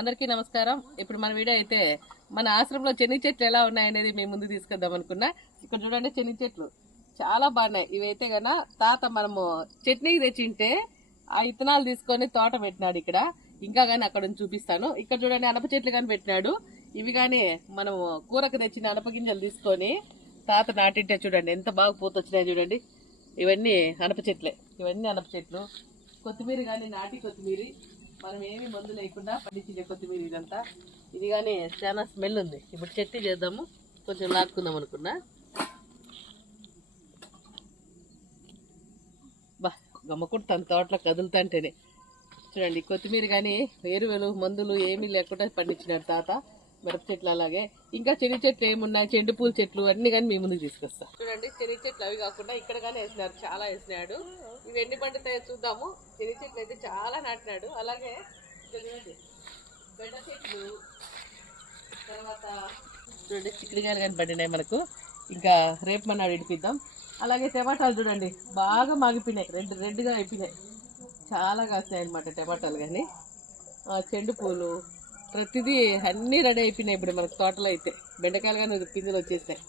అందరికీ నమస్కారం. ఇప్పుడు మన వీడియో అయితే మన ఆశ్రమంలో చెన్ని చెట్లు ఎలా ఉన్నాయనేది మేము ముందు తీసుకొద్దాం అనుకున్నా. ఇక్కడ చూడండి చెన్ని చెట్లు. చాలా బాగున్నాయి. ఇవైతే గన తాత మనము చట్నీకి తెచ్చింటే ఆ ఇత్తనాలు తీసుకొని తోట పెట్టినాడు ఇక్కడ. ఇంకా కానీ అక్కడ నుంచి చూపిస్తాను. ఇక్కడ చూడండి అనప చెట్లు కానీ పెట్టినాడు ఇవి కానీ మనము కూరకు తెచ్చిన అనప గింజలు తీసుకొని తాత నాటింటే చూడండి ఎంత బాగా పూతొచ్చినాయి చూడండి. ఇవన్నీ అనప చెట్లే. ఇవన్నీ అనప చెట్లు. కొత్తిమీర కానీ నాటి కొత్తిమీర. మనం ఏమి మందు లేకుండా పండించే కొత్తిమీర ఇదంతా. ఇది కానీ చాలా స్మెల్ ఉంది. ఇప్పుడు చట్నీ చేద్దాము. కొంచెం లాక్కుందాం అనుకున్నా. బా గమ్మకుంటు తన తోటలో కదులుతుంటేనే. చూడండి కొత్తిమీర కానీ ఎరువులు మందులు ఏమీ లేకుండా పండించినాడు తాత. మిరప చెట్లు అలాగే. ఇంకా చెని చెట్లు ఏమున్నాయి? చెండు పూల చెట్లు అన్ని కానీ మీ ముందుకు తీసుకొస్తా. చూడండి చెని చెట్లు అవి కాకుండా ఇక్కడ కానీ వేసినారు చాలా వేసినాడు. ఇవి ఎన్ని పండుతాయో చూద్దాము. చెని చెట్లు అయితే చాలా నాటినాడు. అలాగే బెండ చెట్లు తర్వాత చూడండి చిక్కుడుకాయలు కానీ పడినాయి మనకు. ఇంకా రేపు మన విడిపిద్దాం అలాగే టమాటాలు చూడండి బాగా మాగిపోయినాయి. రెడ్ రెడ్గా అయిపోయినాయి. చాలా కాస్తాయి అనమాట టమాటాలు కానీ చెండు పూలు ప్రతిదీ అన్నీ రెడీ అయిపోయినాయి ఇప్పుడు మనకు తోటలో అయితే. బెండకాయలు కానీ పిందులు వచ్చేసాయి